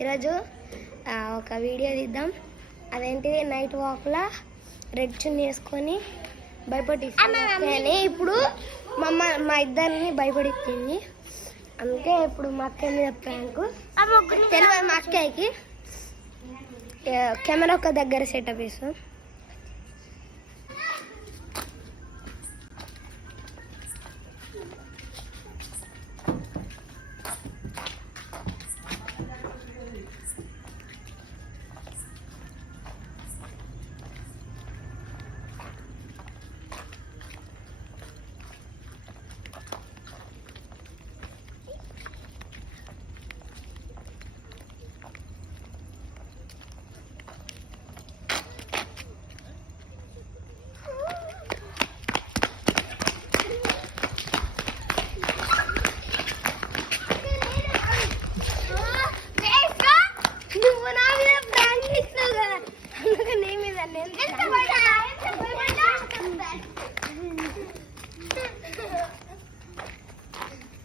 ఈరోజు ఒక వీడియో తీద్దాం. అదేంటిది నైట్ వాక్లో రెడ్ చున్నీ వేసుకొని భయపడిస్తాను. ఇప్పుడు మా ఇద్దరిని భయపడిస్తుంది. అందుకే ఇప్పుడు మా అక్క మీద ప్రాంక్ తెలియదు. మా అక్కకి కెమెరా ఒక దగ్గర సెటప్ చేస్తాం.